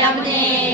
Yamune.